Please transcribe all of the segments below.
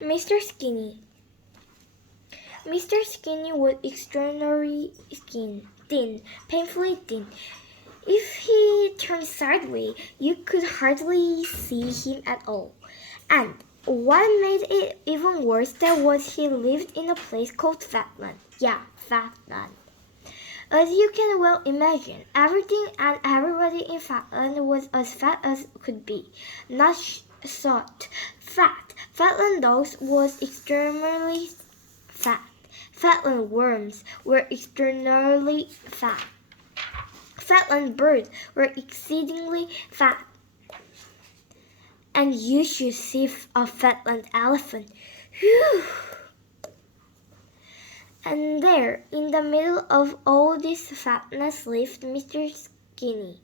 Mr. Skinny. Mr. Skinny was extraordinarily thin, painfully thin. If he turned sideways, you could hardly see him at all. And what made it even worse that was he lived in a place called Fatland. Yeah, Fatland. As you can well imagine, everything and everybody in Fatland was as fat as could be. Not short, fat. Fatland dogs was extremely fat. Fatland worms were extraordinarily fat. Fatland birds were exceedingly fat. And you should see a Fatland elephant. Whew! And there, in the middle of all this fatness, lived Mr. Skinny.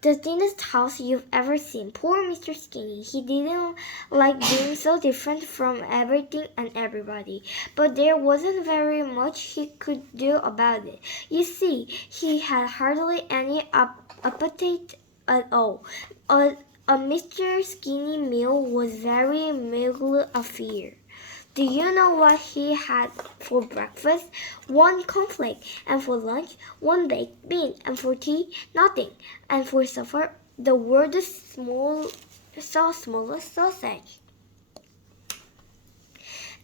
The thinnest house you've ever seen. Poor Mr. Skinny. He didn't like being so different from everything and everybody. But there wasn't very much he could do about it. You see, he had hardly any appetite at all. A Mr. Skinny meal was very meager affair. Do you know what he had for breakfast? One cornflake, and for lunch, one baked bean, and for tea, nothing, and for supper, the world's smallest sausage.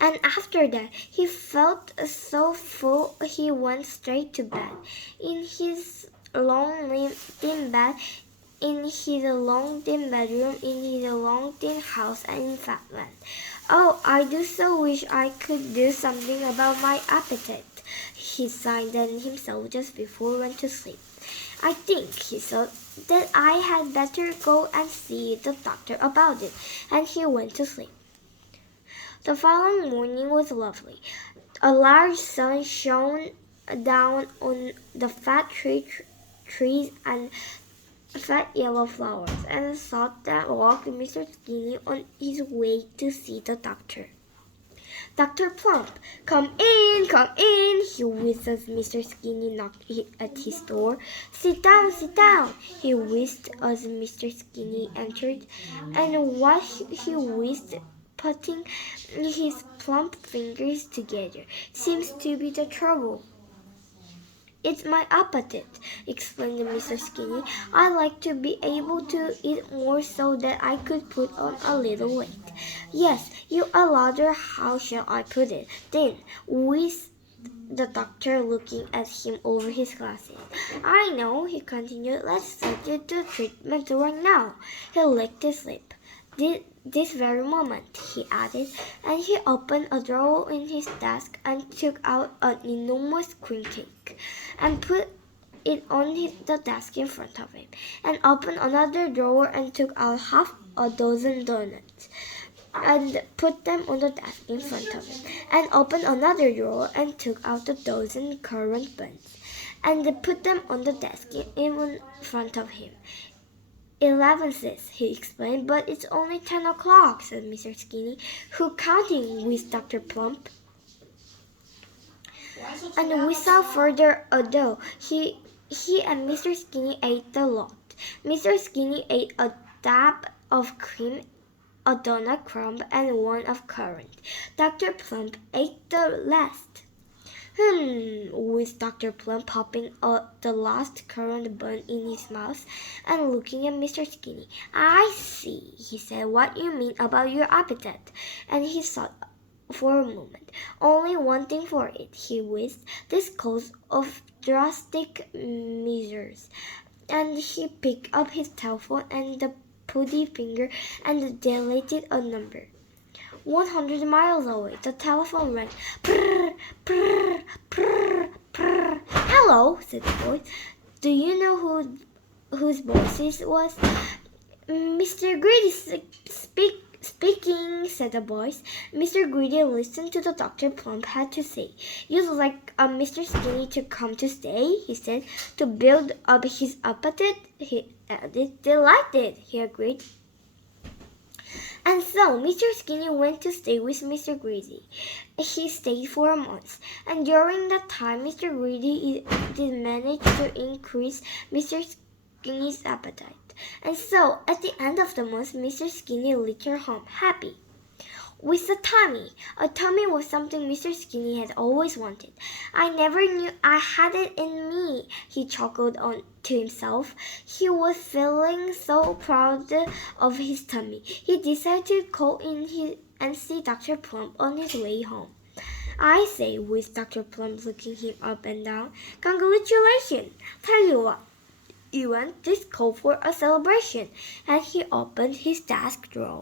And after that, he felt so full he went straight to bed. In his long, thin bed, in his long, thin bedroom, in his long, thin house, and in Fatland. Oh, I do so wish I could do something about my appetite, he sighed to himself just before he went to sleep. I think, he thought, that I had better go and see the doctor about it, and he went to sleep. The following morning was lovely. A large sun shone down on the fat trees and fat yellow flowers, and thought that walked Mr. Skinny on his way to see the doctor. Dr. Plump, come in, he whistled as Mr. Skinny knocked at his door. Sit down, he whistled as Mr. Skinny entered, and what he whistled, putting his plump fingers together, seems to be the trouble. It's my appetite, explained Mr. Skinny. I like to be able to eat more so that I could put on a little weight. Yes, you are louder. How shall I put it? Then, wheezed the doctor, looking at him over his glasses. I know, he continued. Let's start the treatment right now. He licked his lip. This very moment, he added, and he opened a drawer in his desk and took out an enormous cream cake and put it on the desk in front of him, and opened another drawer and took out half a dozen donuts and put them on the desk in front of him, and opened another drawer and took out a dozen currant buns and put them on the desk in front of him. 11, sis, he explained, but it's only 10 o'clock, said Mr. Skinny, who counting with Dr. Plump. And without further ado, he and Mr. Skinny ate a lot. Mr. Skinny ate a dab of cream, a donut crumb, and one of currant. Dr. Plump ate the last. With Dr. Plump popping the last currant bun in his mouth and looking at Mr. Skinny. I see, he said, what you mean about your appetite. And he thought for a moment. Only one thing for it, he whistled. This cause of drastic measures. And he picked up his telephone and the pudgy finger and deleted a number. 100 miles away, the telephone rang. Prrr, prrr, prrr, prrr. Hello, said the voice. Do you know whose voice it was? Mr. Greedy speaking, said the voice. Mr. Greedy listened to the Dr. Plump had to say. You'd like Mr. Skinny to come to stay, he said, to build up his appetite. He added, delighted, he agreed. And so Mr. Skinny went to stay with Mr. Greedy. He stayed for a month, and during that time Mr. Greedy did manage to increase Mr. Skinny's appetite. And so, at the end of the month, Mr. Skinny returned home happy. with a tummy was something Mr. Skinny had always wanted. I never knew I had it in me, he chuckled on to himself. He was feeling so proud of his tummy. He decided to call in and see Dr. Plum on his way home. I say, with Dr. Plum looking him up and down, congratulations! Tell you what, Ewan, this called for a celebration, and he opened his desk drawer.